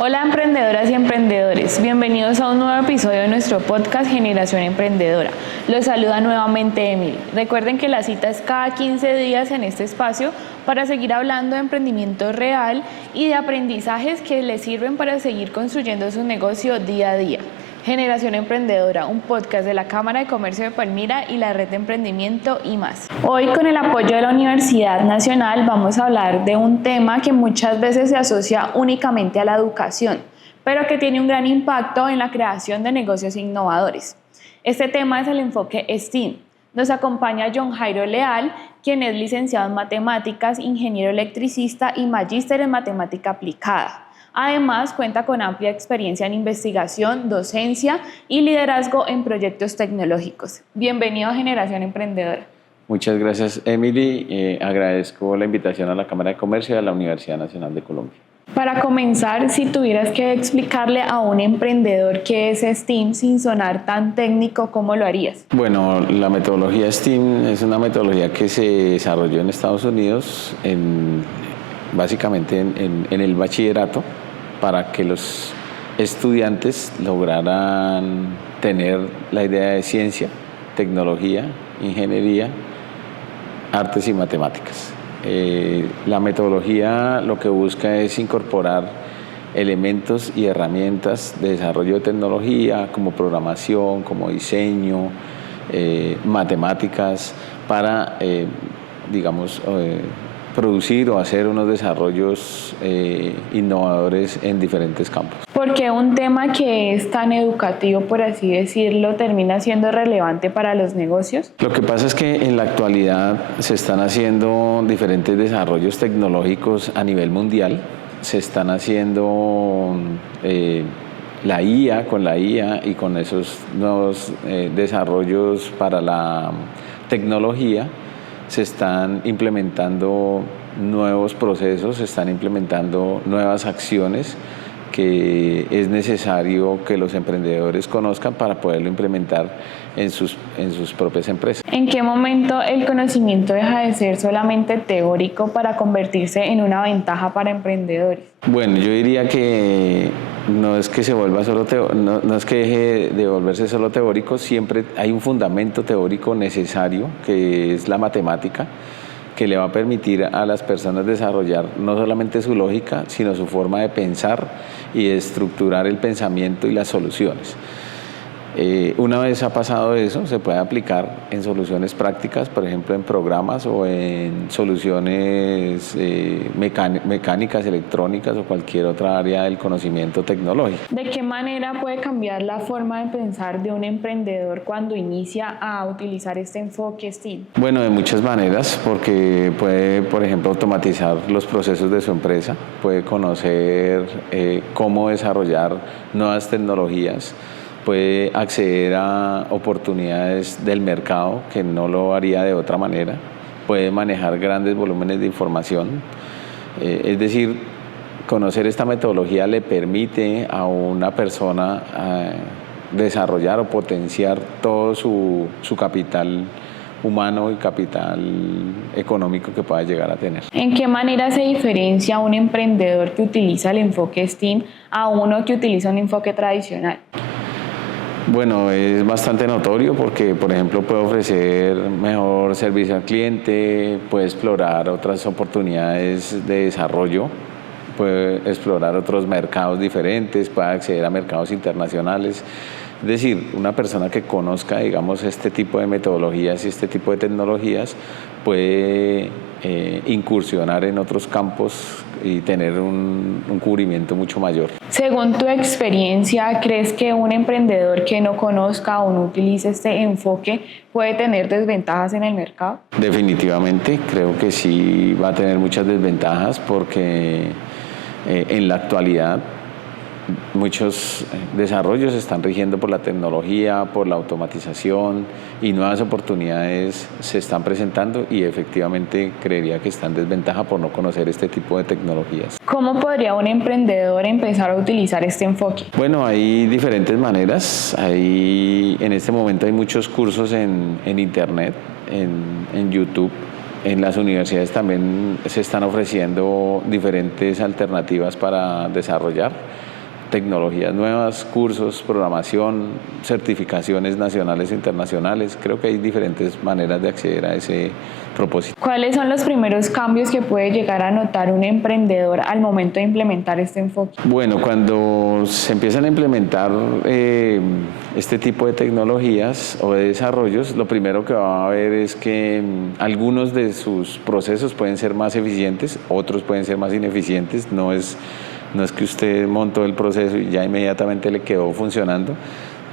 Hola emprendedoras y emprendedores, bienvenidos a un nuevo episodio de nuestro podcast Generación Emprendedora. Los saluda nuevamente Emily. Recuerden que la cita es cada 15 días en este espacio para seguir hablando de emprendimiento real y de aprendizajes que les sirven para seguir construyendo su negocio día a día. Generación Emprendedora, un podcast de la Cámara de Comercio de Palmira y la Red de Emprendimiento y más. Hoy, con el apoyo de la Universidad Nacional, vamos a hablar de un tema que muchas veces se asocia únicamente a la educación, pero que tiene un gran impacto en la creación de negocios innovadores. Este tema es el enfoque STEAM. Nos acompaña John Jairo Leal, quien es licenciado en Matemáticas, ingeniero electricista y magíster en Matemática Aplicada. Además, cuenta con amplia experiencia en investigación, docencia y liderazgo en proyectos tecnológicos. Bienvenido a Generación Emprendedora. Muchas gracias, Emily. Agradezco la invitación a la Cámara de Comercio y a la Universidad Nacional de Colombia. Para comenzar, si tuvieras que explicarle a un emprendedor qué es STEAM sin sonar tan técnico, ¿cómo lo harías? Bueno, la metodología STEAM es una metodología que se desarrolló en Estados Unidos, básicamente en el bachillerato, para que los estudiantes lograran tener la idea de ciencia, tecnología, ingeniería, artes y matemáticas. La metodología lo que busca es incorporar elementos y herramientas de desarrollo de tecnología como programación, como diseño, matemáticas para, producir o hacer unos desarrollos innovadores en diferentes campos. ¿Por qué un tema que es tan educativo, por así decirlo, termina siendo relevante para los negocios? Lo que pasa es que en la actualidad se están haciendo diferentes desarrollos tecnológicos a nivel mundial. Se están haciendo la IA y con esos nuevos desarrollos para la tecnología. Se están implementando nuevos procesos, se están implementando nuevas acciones que es necesario que los emprendedores conozcan para poderlo implementar en sus propias empresas. ¿En qué momento el conocimiento deja de ser solamente teórico para convertirse en una ventaja para emprendedores? Bueno, yo diría que no es que se vuelva no es que deje de volverse solo teórico, siempre hay un fundamento teórico necesario, que es la matemática, que le va a permitir a las personas desarrollar no solamente su lógica, sino su forma de pensar y de estructurar el pensamiento y las soluciones. Una vez ha pasado eso, se puede aplicar en soluciones prácticas, por ejemplo en programas o en soluciones mecánicas, electrónicas o cualquier otra área del conocimiento tecnológico. ¿De qué manera puede cambiar la forma de pensar de un emprendedor cuando inicia a utilizar este enfoque STEAM? Bueno, de muchas maneras, porque puede, por ejemplo, automatizar los procesos de su empresa, puede conocer cómo desarrollar nuevas tecnologías, puede acceder a oportunidades del mercado que no lo haría de otra manera, puede manejar grandes volúmenes de información. Es decir, conocer esta metodología le permite a una persona desarrollar o potenciar todo su capital humano y capital económico que pueda llegar a tener. ¿En qué manera se diferencia un emprendedor que utiliza el enfoque STEAM a uno que utiliza un enfoque tradicional? Bueno, es bastante notorio porque, por ejemplo, puede ofrecer mejor servicio al cliente, puede explorar otras oportunidades de desarrollo, puede explorar otros mercados diferentes, puede acceder a mercados internacionales. Es decir, una persona que conozca, digamos, este tipo de metodologías y este tipo de tecnologías puede incursionar en otros campos y tener un cubrimiento mucho mayor. Según tu experiencia, ¿crees que un emprendedor que no conozca o no utilice este enfoque puede tener desventajas en el mercado? Definitivamente, creo que sí va a tener muchas desventajas porque en la actualidad muchos desarrollos se están rigiendo por la tecnología, por la automatización y nuevas oportunidades se están presentando y efectivamente creería que está en desventaja por no conocer este tipo de tecnologías. ¿Cómo podría un emprendedor empezar a utilizar este enfoque? Bueno, hay diferentes maneras. En este momento hay muchos cursos en internet, en YouTube, En las universidades también se están ofreciendo diferentes alternativas para desarrollar tecnologías nuevas, cursos, programación, certificaciones nacionales e internacionales. Creo que hay diferentes maneras de acceder a ese propósito. ¿Cuáles son los primeros cambios que puede llegar a notar un emprendedor al momento de implementar este enfoque? Bueno, cuando se empiezan a implementar este tipo de tecnologías o de desarrollos, lo primero que va a ver es que algunos de sus procesos pueden ser más eficientes, otros pueden ser más ineficientes. No es que usted montó el proceso y ya inmediatamente le quedó funcionando,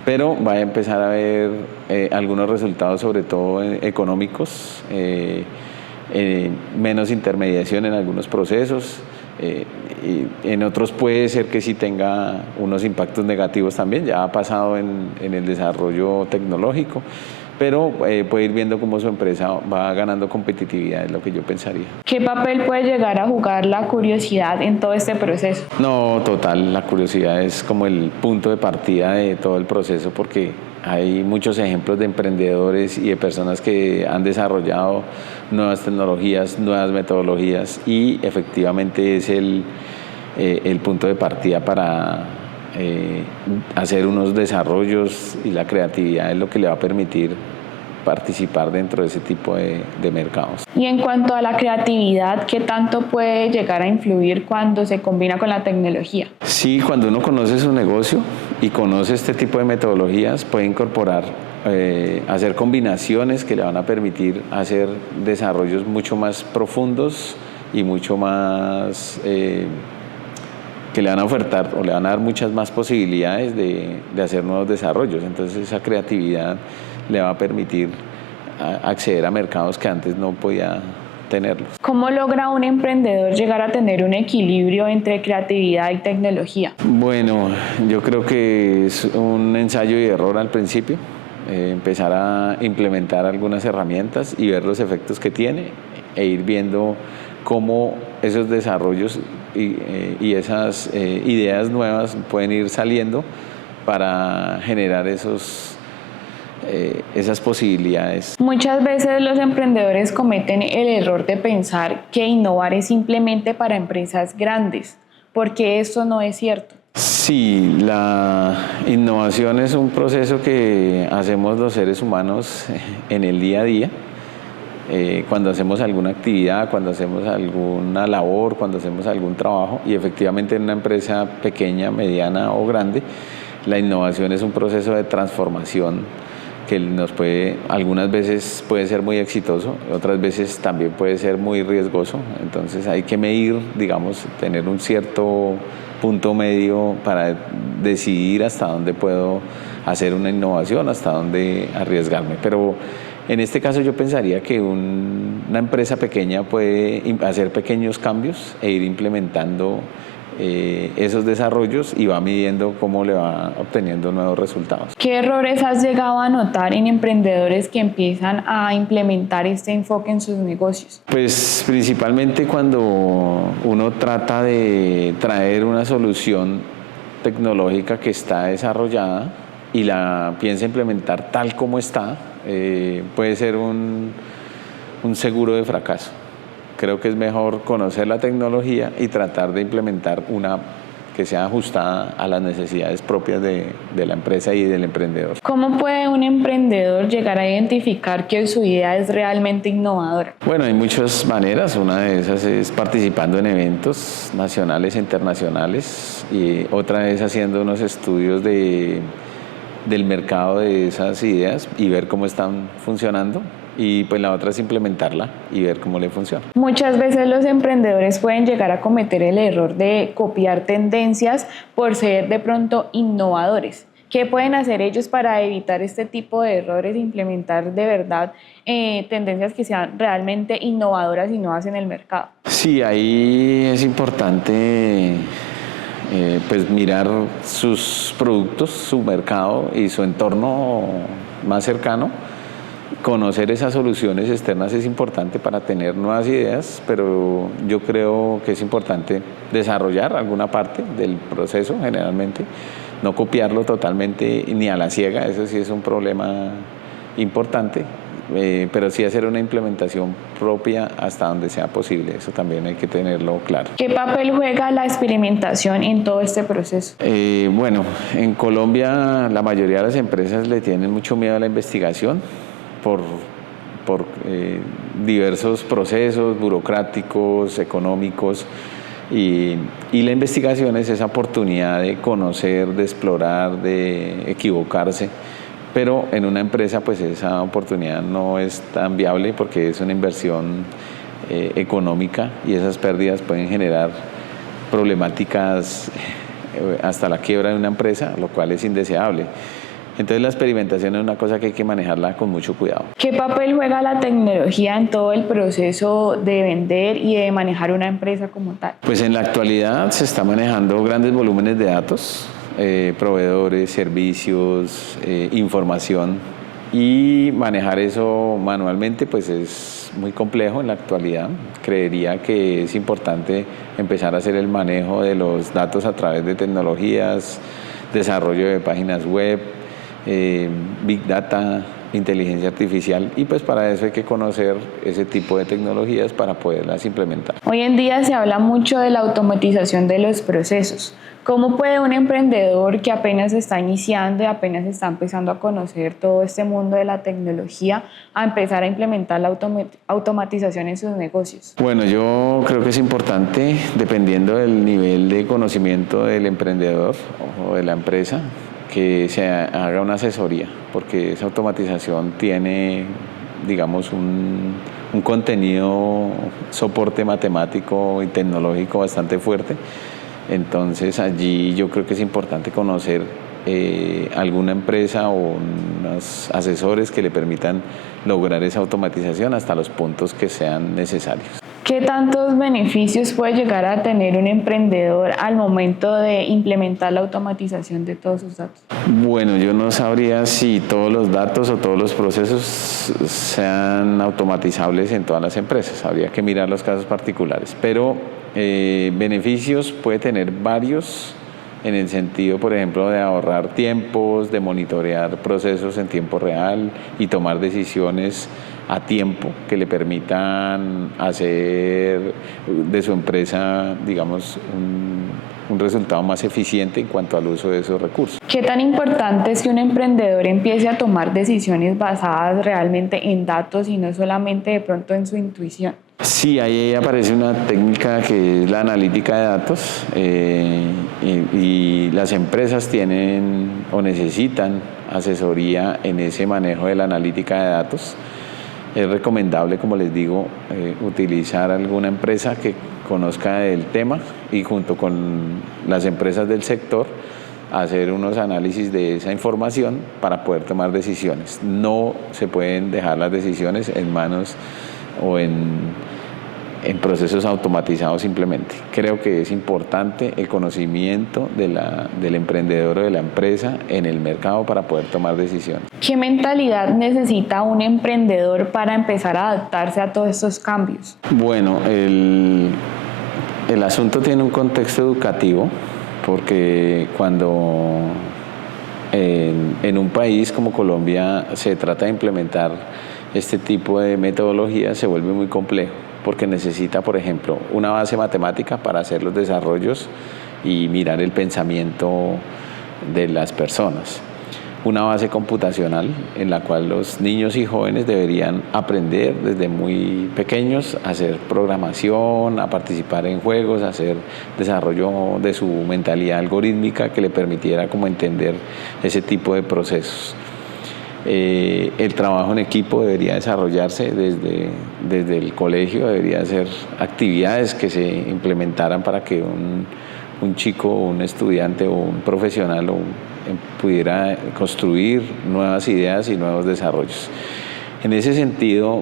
pero va a empezar a ver algunos resultados, sobre todo económicos, menos intermediación en algunos procesos, y en otros puede ser que sí tenga unos impactos negativos también. Ya ha pasado en el desarrollo tecnológico, pero puede ir viendo cómo su empresa va ganando competitividad, es lo que yo pensaría. ¿Qué papel puede llegar a jugar la curiosidad en todo este proceso? No, total, la curiosidad es como el punto de partida de todo el proceso, porque hay muchos ejemplos de emprendedores y de personas que han desarrollado nuevas tecnologías, nuevas metodologías, y efectivamente es el punto de partida para hacer unos desarrollos, y la creatividad es lo que le va a permitir participar dentro de ese tipo de mercados. Y en cuanto a la creatividad, ¿qué tanto puede llegar a influir cuando se combina con la tecnología? Sí, cuando uno conoce su negocio y conoce este tipo de metodologías, puede incorporar, hacer combinaciones que le van a permitir hacer desarrollos mucho más profundos y mucho más que le van a ofertar o le van a dar muchas más posibilidades de hacer nuevos desarrollos. Entonces esa creatividad le va a permitir acceder a mercados que antes no podía tenerlos. ¿Cómo logra un emprendedor llegar a tener un equilibrio entre creatividad y tecnología? Bueno, yo creo que es un ensayo y error al principio, empezar a implementar algunas herramientas y ver los efectos que tiene, e ir viendo cómo esos desarrollos y esas ideas nuevas pueden ir saliendo para generar esas posibilidades. Muchas veces los emprendedores cometen el error de pensar que innovar es simplemente para empresas grandes, porque eso no es cierto. Sí, la innovación es un proceso que hacemos los seres humanos en el día a día. Cuando hacemos alguna actividad, cuando hacemos alguna labor, cuando hacemos algún trabajo, y efectivamente en una empresa pequeña, mediana o grande, la innovación es un proceso de transformación que algunas veces puede ser muy exitoso, otras veces también puede ser muy riesgoso. Entonces hay que medir, digamos, tener un cierto punto medio para decidir hasta dónde puedo hacer una innovación, hasta dónde arriesgarme. Pero en este caso yo pensaría que una empresa pequeña puede hacer pequeños cambios e ir implementando esos desarrollos, y va midiendo cómo le va obteniendo nuevos resultados. ¿Qué errores has llegado a notar en emprendedores que empiezan a implementar este enfoque en sus negocios? Pues principalmente cuando uno trata de traer una solución tecnológica que está desarrollada y la piensa implementar tal como está, puede ser un seguro de fracaso. Creo que es mejor conocer la tecnología y tratar de implementar una que sea ajustada a las necesidades propias de la empresa y del emprendedor. ¿Cómo puede un emprendedor llegar a identificar que su idea es realmente innovadora? Bueno, hay muchas maneras. Una de esas es participando en eventos nacionales e internacionales, y otra es haciendo unos estudios del mercado de esas ideas y ver cómo están funcionando. Y pues la otra es implementarla y ver cómo le funciona. Muchas veces los emprendedores pueden llegar a cometer el error de copiar tendencias por ser de pronto innovadores. ¿Qué pueden hacer ellos para evitar este tipo de errores e implementar de verdad tendencias que sean realmente innovadoras y nuevas en el mercado? Sí, ahí es importante pues mirar sus productos, su mercado y su entorno más cercano. Conocer esas soluciones externas es importante para tener nuevas ideas, pero yo creo que es importante desarrollar alguna parte del proceso, generalmente, no copiarlo totalmente ni a la ciega. Eso sí es un problema importante. pero sí hacer una implementación propia hasta donde sea posible. Eso también hay que tenerlo claro. ¿Qué papel juega la experimentación en todo este proceso? Bueno, en Colombia la mayoría de las empresas le tienen mucho miedo a la investigación por diversos procesos burocráticos, económicos, y la investigación es esa oportunidad de conocer, de explorar, de equivocarse, pero en una empresa pues esa oportunidad no es tan viable porque es una inversión económica y esas pérdidas pueden generar problemáticas hasta la quiebra de una empresa, lo cual es indeseable. Entonces la experimentación es una cosa que hay que manejarla con mucho cuidado. ¿Qué papel juega la tecnología en todo el proceso de vender y de manejar una empresa como tal? Pues en la actualidad se está manejando grandes volúmenes de datos, proveedores, servicios, información, y manejar eso manualmente pues es muy complejo en la actualidad. Creería que es importante empezar a hacer el manejo de los datos a través de tecnologías, desarrollo de páginas web, Big Data, inteligencia artificial, y pues para eso hay que conocer ese tipo de tecnologías para poderlas implementar. Hoy en día se habla mucho de la automatización de los procesos. ¿Cómo puede un emprendedor que apenas está iniciando y apenas está empezando a conocer todo este mundo de la tecnología a empezar a implementar la automatización en sus negocios? Bueno, yo creo que es importante, dependiendo del nivel de conocimiento del emprendedor o de la empresa, que se haga una asesoría, porque esa automatización tiene, digamos, un contenido, soporte matemático y tecnológico bastante fuerte. Entonces allí yo creo que es importante conocer alguna empresa o unos asesores que le permitan lograr esa automatización hasta los puntos que sean necesarios. ¿Qué tantos beneficios puede llegar a tener un emprendedor al momento de implementar la automatización de todos sus datos? Bueno, yo no sabría si todos los datos o todos los procesos sean automatizables en todas las empresas. Habría que mirar los casos particulares, pero beneficios puede tener varios en el sentido, por ejemplo, de ahorrar tiempos, de monitorear procesos en tiempo real y tomar decisiones a tiempo que le permitan hacer de su empresa, digamos, un resultado más eficiente en cuanto al uso de esos recursos. ¿Qué tan importante es que un emprendedor empiece a tomar decisiones basadas realmente en datos y no solamente de pronto en su intuición? Sí, ahí aparece una técnica que es la analítica de datos, y las empresas tienen o necesitan asesoría en ese manejo de la analítica de datos. Es recomendable, como les digo, utilizar alguna empresa que conozca el tema y junto con las empresas del sector hacer unos análisis de esa información para poder tomar decisiones. No se pueden dejar las decisiones en manos o en procesos automatizados simplemente. Creo que es importante el conocimiento del emprendedor o de la empresa en el mercado para poder tomar decisiones. ¿Qué mentalidad necesita un emprendedor para empezar a adaptarse a todos estos cambios? Bueno, el asunto tiene un contexto educativo, porque cuando en un país como Colombia se trata de implementar este tipo de metodología, se vuelve muy complejo, porque necesita, por ejemplo, una base matemática para hacer los desarrollos y mirar el pensamiento de las personas. Una base computacional en la cual los niños y jóvenes deberían aprender desde muy pequeños a hacer programación, a participar en juegos, a hacer desarrollo de su mentalidad algorítmica que le permitiera como entender ese tipo de procesos. El trabajo en equipo debería desarrollarse desde el colegio, debería hacer actividades que se implementaran para que un chico, un estudiante o un profesional pudiera construir nuevas ideas y nuevos desarrollos. En ese sentido,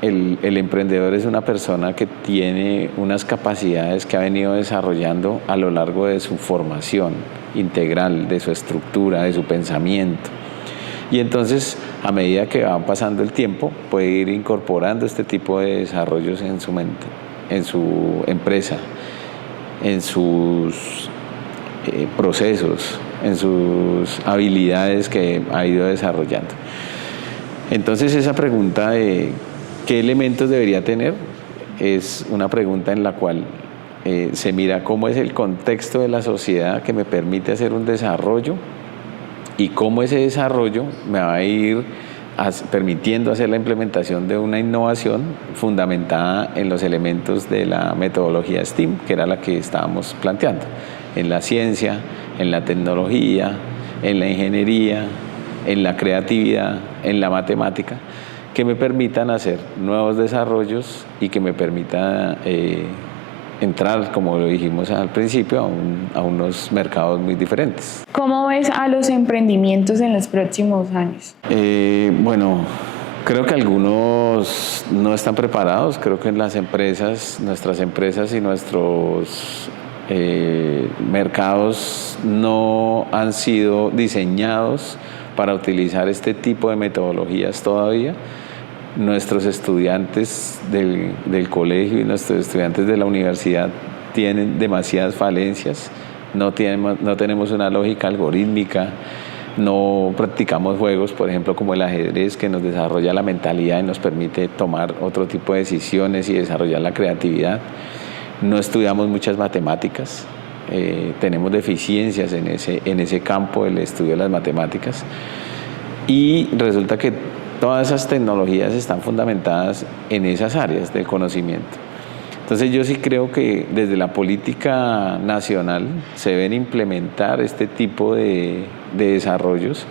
el emprendedor es una persona que tiene unas capacidades que ha venido desarrollando a lo largo de su formación integral, de su estructura, de su pensamiento. Y entonces, a medida que va pasando el tiempo, puede ir incorporando este tipo de desarrollos en su mente, en su empresa, en sus procesos, en sus habilidades que ha ido desarrollando. Entonces esa pregunta de qué elementos debería tener es una pregunta en la cual se mira cómo es el contexto de la sociedad que me permite hacer un desarrollo y cómo ese desarrollo me va a ir permitiendo hacer la implementación de una innovación fundamentada en los elementos de la metodología STEAM, que era la que estábamos planteando, en la ciencia, en la tecnología, en la ingeniería, en la creatividad, en la matemática, que me permitan hacer nuevos desarrollos y que me permita entrar, como lo dijimos al principio, a unos mercados muy diferentes. ¿Cómo ves a los emprendimientos en los próximos años? Bueno, creo que algunos no están preparados. Creo que las empresas, nuestras empresas y nuestros mercados no han sido diseñados para utilizar este tipo de metodologías todavía. Nuestros estudiantes del colegio y nuestros estudiantes de la universidad tienen demasiadas falencias, no tenemos una lógica algorítmica, no practicamos juegos, por ejemplo, como el ajedrez, que nos desarrolla la mentalidad y nos permite tomar otro tipo de decisiones y desarrollar la creatividad. No estudiamos muchas matemáticas, tenemos deficiencias en ese campo del estudio de las matemáticas y resulta que todas esas tecnologías están fundamentadas en esas áreas del conocimiento. Entonces yo sí creo que desde la política nacional se deben implementar este tipo de desarrollos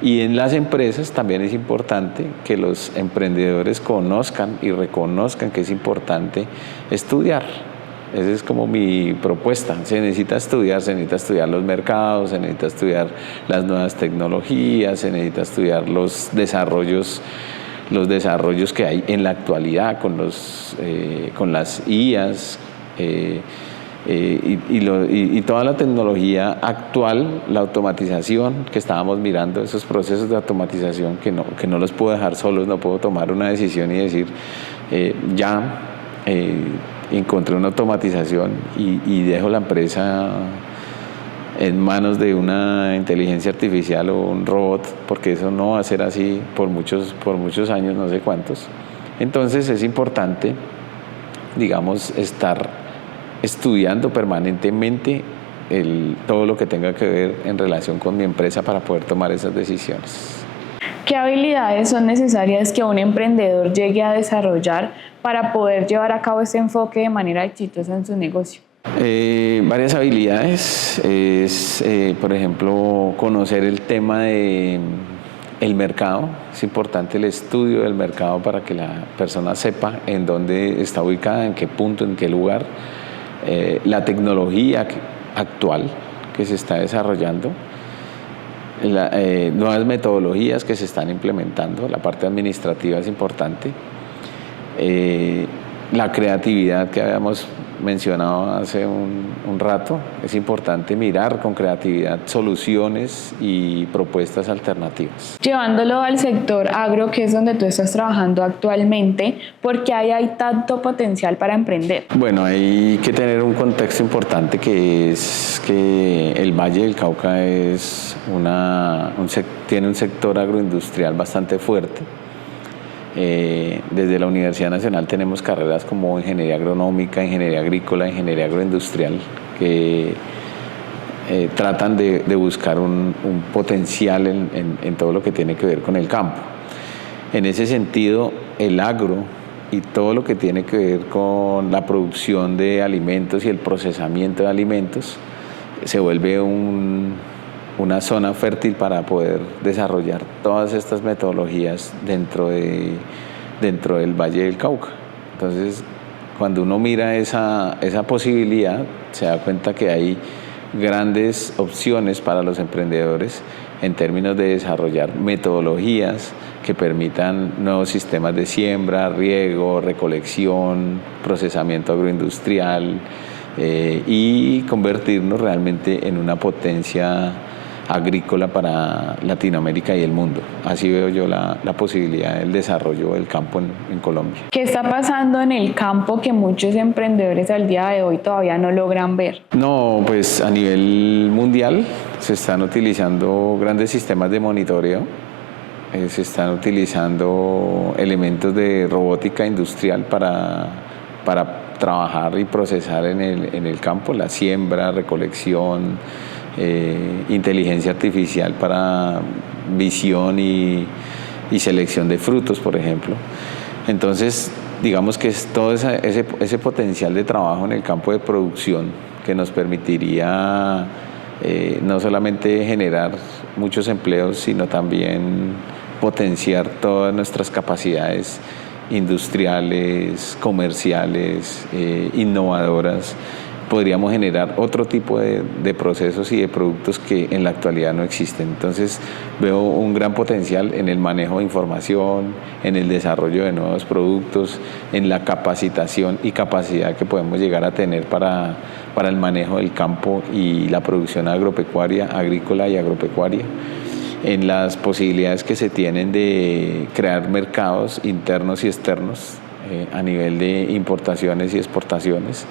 y en las empresas también es importante que los emprendedores conozcan y reconozcan que es importante estudiar. Esa es como mi propuesta. Se necesita estudiar los mercados, se necesita estudiar las nuevas tecnologías, se necesita estudiar los desarrollos que hay en la actualidad con las IAs y toda la tecnología actual, la automatización que estábamos mirando, esos procesos de automatización que no los puedo dejar solos, no puedo tomar una decisión y decir encontré una automatización y dejo la empresa en manos de una inteligencia artificial o un robot, porque eso no va a ser así por muchos años, no sé cuántos. Entonces es importante, digamos, estar estudiando permanentemente todo lo que tenga que ver en relación con mi empresa para poder tomar esas decisiones. ¿Qué habilidades son necesarias que un emprendedor llegue a desarrollar para poder llevar a cabo este enfoque de manera exitosa en su negocio? Varias habilidades. Por ejemplo, conocer el tema del mercado. Es importante el estudio del mercado para que la persona sepa en dónde está ubicada, en qué punto, en qué lugar. La tecnología actual que se está desarrollando. Nuevas metodologías que se están implementando, la parte administrativa es importante, la creatividad que habíamos mencionado hace un rato, es importante mirar con creatividad soluciones y propuestas alternativas. Llevándolo al sector agro, que es donde tú estás trabajando actualmente, ¿por qué hay tanto potencial para emprender? Bueno, hay que tener un contexto importante que es que el Valle del Cauca tiene un sector agroindustrial bastante fuerte. Desde la Universidad Nacional tenemos carreras como ingeniería agronómica, ingeniería agrícola, ingeniería agroindustrial, que tratan de buscar un potencial en todo lo que tiene que ver con el campo. En ese sentido, el agro y todo lo que tiene que ver con la producción de alimentos y el procesamiento de alimentos se vuelve una zona fértil para poder desarrollar todas estas metodologías dentro del Valle del Cauca. Entonces, cuando uno mira esa posibilidad, se da cuenta que hay grandes opciones para los emprendedores en términos de desarrollar metodologías que permitan nuevos sistemas de siembra, riego, recolección, procesamiento agroindustrial y convertirnos realmente en una potencia agrícola para Latinoamérica y el mundo. Así veo yo la posibilidad del desarrollo del campo en Colombia. ¿Qué está pasando en el campo que muchos emprendedores al día de hoy todavía no logran ver? No, pues a nivel mundial se están utilizando grandes sistemas de monitoreo se están utilizando elementos de robótica industrial para trabajar y procesar en el campo, la siembra, recolección, inteligencia artificial para visión y selección de frutos, por ejemplo. Entonces, digamos que es todo ese potencial de trabajo en el campo de producción que nos permitiría no solamente generar muchos empleos, sino también potenciar todas nuestras capacidades industriales, comerciales, innovadoras. Podríamos generar otro tipo de procesos y de productos que en la actualidad no existen. Entonces veo un gran potencial en el manejo de información, en el desarrollo de nuevos productos, en la capacitación y capacidad que podemos llegar a tener para el manejo del campo y la producción agropecuaria, agrícola y agropecuaria, en las posibilidades que se tienen de crear mercados internos y externos a nivel de importaciones y exportaciones.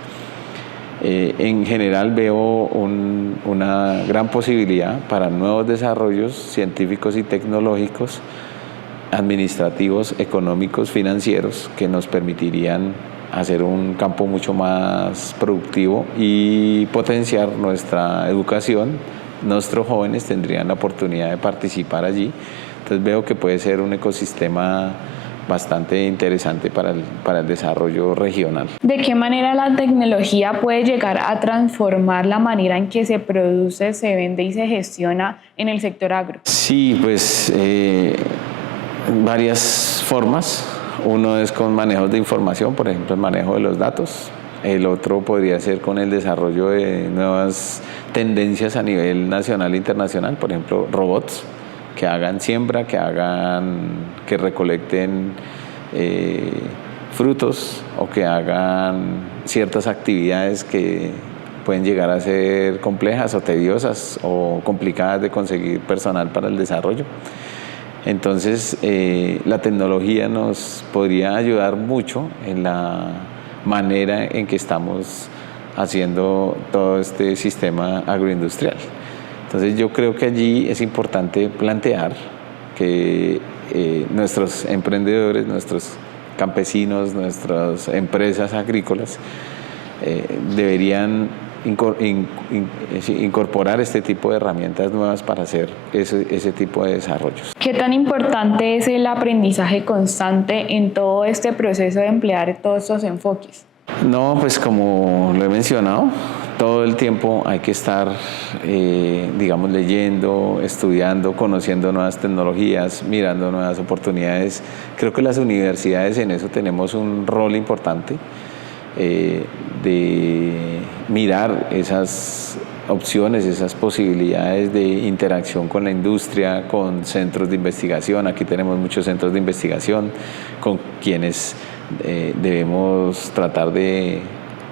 En general veo una gran posibilidad para nuevos desarrollos científicos y tecnológicos, administrativos, económicos, financieros, que nos permitirían hacer un campo mucho más productivo y potenciar nuestra educación. Nuestros jóvenes tendrían la oportunidad de participar allí. Entonces veo que puede ser un ecosistema bastante interesante para el desarrollo regional. ¿De qué manera la tecnología puede llegar a transformar la manera en que se produce, se vende y se gestiona en el sector agro? Sí, pues varias formas. Uno es con manejos de información, por ejemplo, el manejo de los datos. El otro podría ser con el desarrollo de nuevas tendencias a nivel nacional e internacional, por ejemplo, robots que hagan siembra, que recolecten frutos o que hagan ciertas actividades que pueden llegar a ser complejas o tediosas o complicadas de conseguir personal para el desarrollo. Entonces, la tecnología nos podría ayudar mucho en la manera en que estamos haciendo todo este sistema agroindustrial. Entonces yo creo que allí es importante plantear que nuestros emprendedores, nuestros campesinos, nuestras empresas agrícolas deberían incorporar este tipo de herramientas nuevas para hacer ese tipo de desarrollos. ¿Qué tan importante es el aprendizaje constante en todo este proceso de emplear todos estos enfoques? No, pues como lo he mencionado, todo el tiempo hay que estar, digamos, leyendo, estudiando, conociendo nuevas tecnologías, mirando nuevas oportunidades. Creo que las universidades en eso tenemos un rol importante de mirar esas opciones, esas posibilidades de interacción con la industria, con centros de investigación. Aquí tenemos muchos centros de investigación con quienes debemos tratar de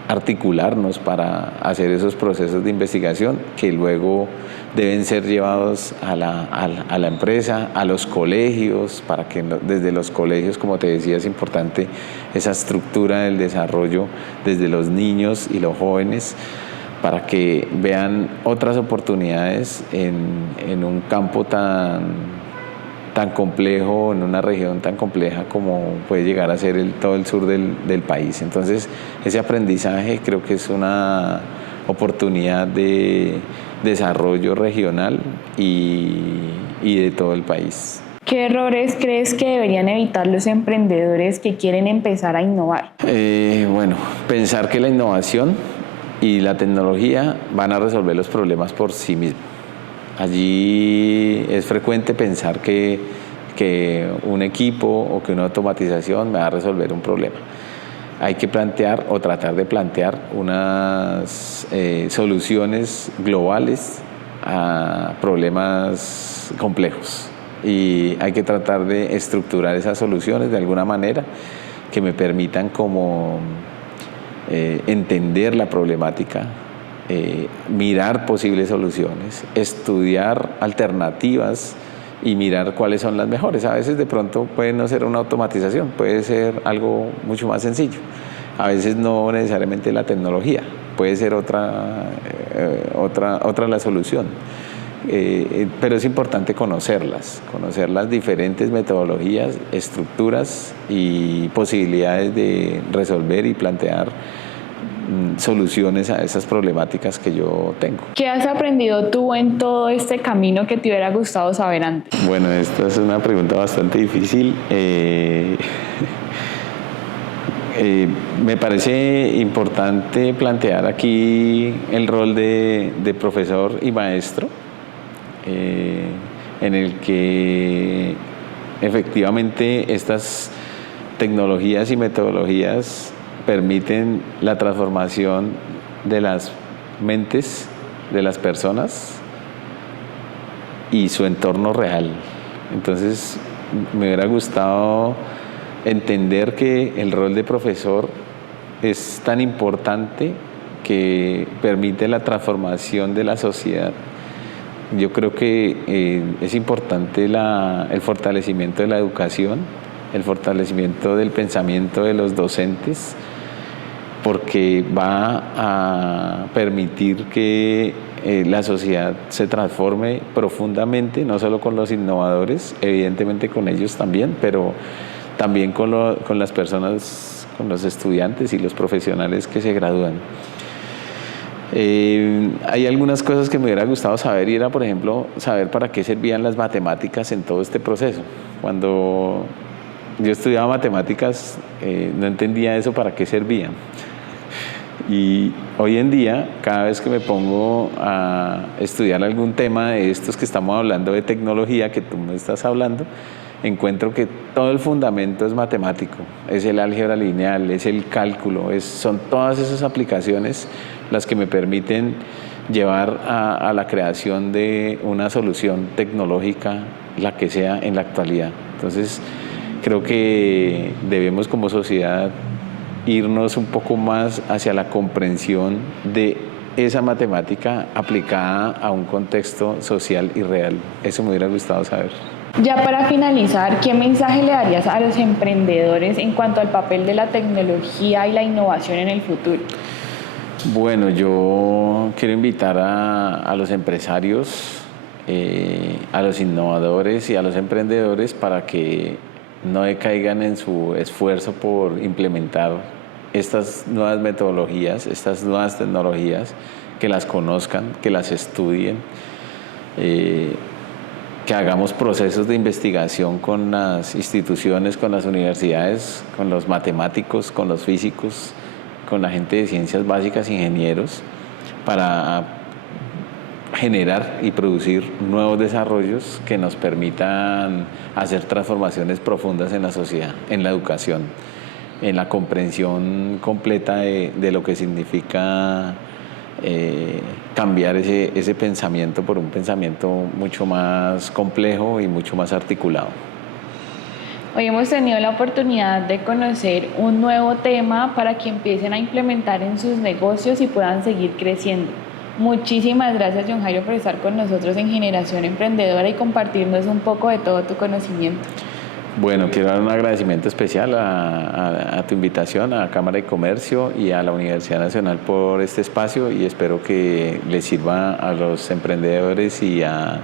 articularnos para hacer esos procesos de investigación que luego deben ser llevados a la empresa, a los colegios, para que desde los colegios, como te decía, es importante esa estructura del desarrollo desde los niños y los jóvenes, para que vean otras oportunidades en un campo tan complejo, en una región tan compleja como puede llegar a ser todo el sur del país. Entonces, ese aprendizaje creo que es una oportunidad de desarrollo regional y de todo el país. ¿Qué errores crees que deberían evitar los emprendedores que quieren empezar a innovar? Bueno, pensar que la innovación y la tecnología van a resolver los problemas por sí mismos. Allí es frecuente pensar que un equipo o que una automatización me va a resolver un problema. Hay que plantear o tratar de plantear unas soluciones globales a problemas complejos. Y hay que tratar de estructurar esas soluciones de alguna manera que me permitan como entender la problemática, mirar posibles soluciones, estudiar alternativas y mirar cuáles son las mejores. A veces de pronto puede no ser una automatización, puede ser algo mucho más sencillo. A veces no necesariamente la tecnología, puede ser otra la solución. pero es importante conocer las diferentes metodologías, estructuras y posibilidades de resolver y plantear soluciones a esas problemáticas que yo tengo. ¿Qué has aprendido tú en todo este camino que te hubiera gustado saber antes? Bueno, esta es una pregunta bastante difícil. Me parece importante plantear aquí el rol de profesor y maestro, en el que efectivamente estas tecnologías y metodologías permiten la transformación de las mentes de las personas y su entorno real. Entonces, me hubiera gustado entender que el rol de profesor es tan importante que permite la transformación de la sociedad. Yo creo que es importante el fortalecimiento de la educación, el fortalecimiento del pensamiento de los docentes, porque va a permitir que la sociedad se transforme profundamente, no solo con los innovadores, evidentemente con ellos también, pero también con las personas, con los estudiantes y los profesionales que se gradúan. Hay algunas cosas que me hubiera gustado saber y era, por ejemplo, saber para qué servían las matemáticas en todo este proceso. Cuando yo estudiaba matemáticas, no entendía eso para qué servían. Y hoy en día, cada vez que me pongo a estudiar algún tema de estos que estamos hablando de tecnología, que tú me estás hablando, encuentro que todo el fundamento es matemático, es el álgebra lineal, es el cálculo, son todas esas aplicaciones las que me permiten llevar a la creación de una solución tecnológica, la que sea en la actualidad. Entonces, creo que debemos como sociedad irnos un poco más hacia la comprensión de esa matemática aplicada a un contexto social y real. Eso me hubiera gustado saber. Ya para finalizar, ¿qué mensaje le darías a los emprendedores en cuanto al papel de la tecnología y la innovación en el futuro? Bueno, yo quiero invitar a los empresarios, a los innovadores y a los emprendedores para que no decaigan en su esfuerzo por implementar estas nuevas metodologías, estas nuevas tecnologías, que las conozcan, que las estudien, que hagamos procesos de investigación con las instituciones, con las universidades, con los matemáticos, con los físicos, con la gente de ciencias básicas, ingenieros, para generar y producir nuevos desarrollos que nos permitan hacer transformaciones profundas en la sociedad, en la educación, en la comprensión completa de lo que significa cambiar ese pensamiento por un pensamiento mucho más complejo y mucho más articulado. Hoy hemos tenido la oportunidad de conocer un nuevo tema para que empiecen a implementar en sus negocios y puedan seguir creciendo. Muchísimas gracias, John Jairo, por estar con nosotros en Generación Emprendedora y compartirnos un poco de todo tu conocimiento. Bueno, quiero dar un agradecimiento especial a tu invitación, a Cámara de Comercio y a la Universidad Nacional por este espacio y espero que les sirva a los emprendedores y a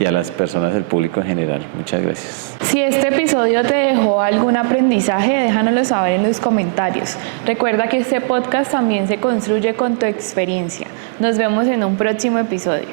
las personas del público en general. Muchas gracias. Si este episodio te dejó algún aprendizaje, déjanoslo saber en los comentarios. Recuerda que este podcast también se construye con tu experiencia. Nos vemos en un próximo episodio.